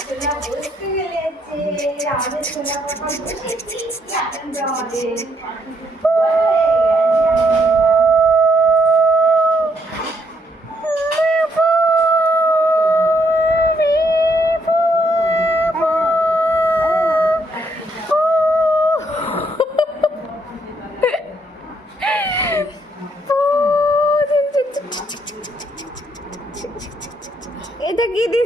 সোনা বসতে গেলেছে, আমাদের সোনা পাপা বসেছে, কি আনন্দ আমাদের। এটা কি দিদি?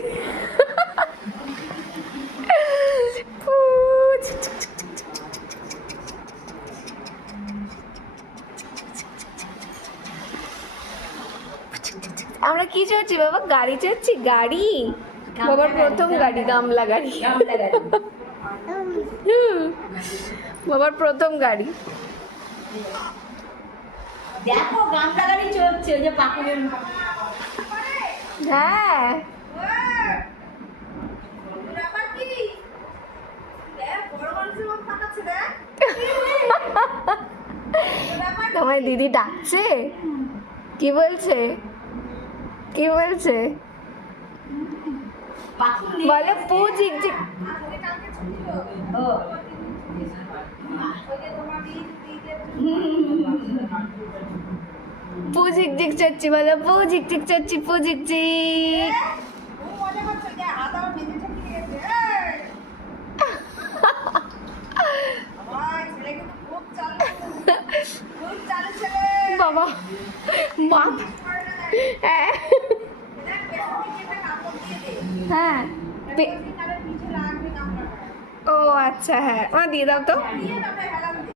আমরা কি চড়ছি বাবা? গাড়ি চড়ছি, গাড়ি। বাবার প্রথম গাড়ি, গামলা গাড়ি। বাবার প্রথম গাড়ি। দেখো গামলা গাড়ি চলছে, ওই যে পাকুড়ের। হ্যাঁ তোমায় দিদি ডাকছে? কি বলছে? কি বলছে? বলে পু ঝিকঝিক। পু ঝিকঝিক চচ্ছি, বলে পু ঝিকঝিক চচ্ছি, পু ঝিকঝিক। বাবা মা, হ্যাঁ ও আচ্ছা, হ্যাঁ দিয়ে দাও তো।